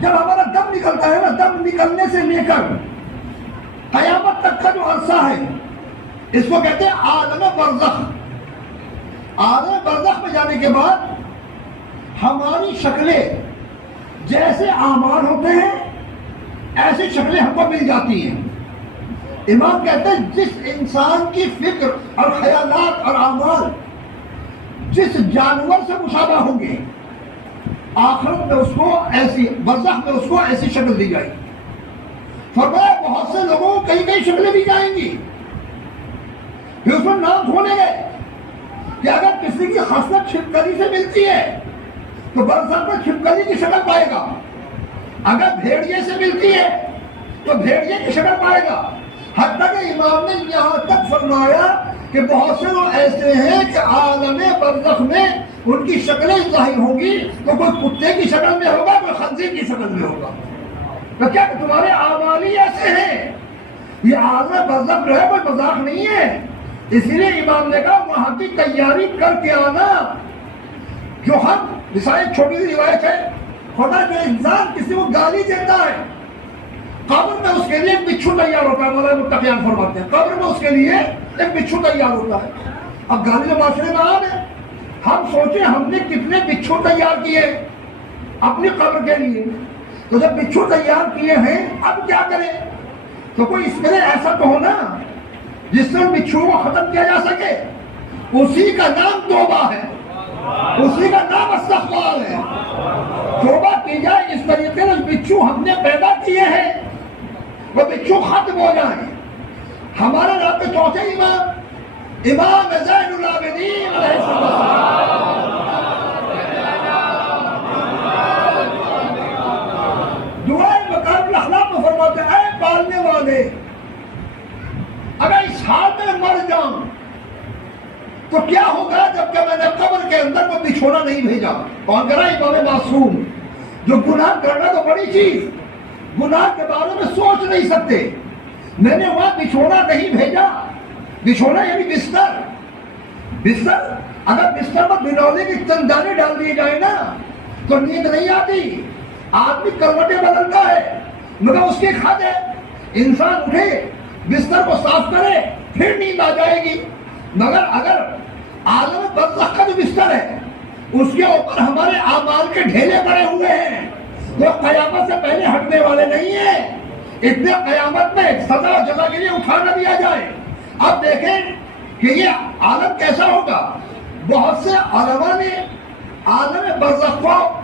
جب ہمارا دم نکلتا ہے نا، دم نکلنے سے لے کر قیامت تک کا جو عرصہ ہے اس کو کہتے ہیں عالم برزخ۔ عالم برزخ میں جانے کے بعد ہماری شکلیں جیسے اعمال ہوتے ہیں ایسی شکلیں ہم کو مل جاتی ہیں۔ امام کہتے ہیں جس انسان کی فکر اور خیالات اور اعمال جس جانور سے مشابہ ہوں گے، آخرت میں اس کو ایسی، برزخ میں اس کو ایسی شکل دی جائے گی۔ فرمایا بہت سے لوگوں کو کئی کئی شکلیں دی جائیں گی، پھر اس میں نام کھولے گئے کہ اگر کسی کی خصلت چھپکلی سے ملتی ہے تو برزخ میں چھپکلی کی شکل پائے گا، اگر بھیڑیے سے ملتی ہے تو بھیڑیے کی شکل پائے گا۔ حتیٰ کہ امام نے یہاں تک فرمایا کہ بہت سے لوگ ایسے ہیں کہ عالم برزخ میں ان کی شکلیں ظاہر ہوں گی، تو کوئی کتے کی شکل میں ہوگا، کوئی خنزیر کی شکل میں ہوگا۔ تو کیا تمہارے اعمال ہی ایسے ہیں؟ یہ عالم برزخ جو ہے کوئی مذاق نہیں ہے۔ اسی لیے امام نے کہا وہاں کی تیاری کر کے آنا۔ جو ہم مثال چھوٹی سی روایت ہے، خدا جو انسان کسی کو گالی دیتا ہے قبر میں اس کے لیے ایک بچھو تیار ہوتا ہے، مولانا متقیان فرماتے ہیں قبر میں اس کے لیے ایک بچھو تیار ہوتا ہے۔ اب گالی جو معاشرے میں عام ہے، ہم سوچیں ہم نے کتنے بچھو تیار کیے اپنی قبر کے لیے، تو جب بچھو تیار کیے ہیں اب کیا کریں؟ تو کوئی اس میں ایسا تو ہونا جس سے بچھو کو ختم کیا جا سکے، اسی کا نام توبہ ہے، اسی کا نام استغفار ہے۔ توبہ کی جائے، اس طریقے سے بچھو ہم نے پیدا کیے ہیں وہ بچھو ختم ہو جائیں۔ ہمارے رب کے چوتھے امام زین العابدین علیہ السلام دعائے مکارم الاخلاق میں فرماتے ہیں اے پالنے والے، اگر اس حال میں مر جاؤں تو کیا ہوگا جب کہ میں نے قبر کے اندر وہ بچھونا نہیں بھیجا؟ کون کرا؟ امام معصوم۔ جو گناہ کرنا تو بڑی چیز، گناہ کے بارے میں سوچ نہیں سکتے، میں نے وہاں بچھونا نہیں بھیجا۔ بچھونا یعنی بستر۔ بستر اگر بستر پر بنونے کی چند دانے ڈال دیے جائیں نا تو نیند نہیں آتی، آدمی کروٹیں بدلتا ہے، مگر اس کی حد ہے، انسان اٹھے بستر کو صاف کرے پھر نیند آ جائے گی۔ مگر اگر عالم برزخ کا جو بستر ہے اس کے اوپر ہمارے اعمال کے ڈھیلے پڑے ہوئے ہیں، وہ قیامت سے پہلے ہٹنے والے نہیں ہیں، اتنے قیامت میں سزا و جزا کے لیے اٹھا نہ دیا جائے۔ اب دیکھیں کہ یہ عالم کیسا ہوگا۔ بہت سے علماء نے عالم برزخ کو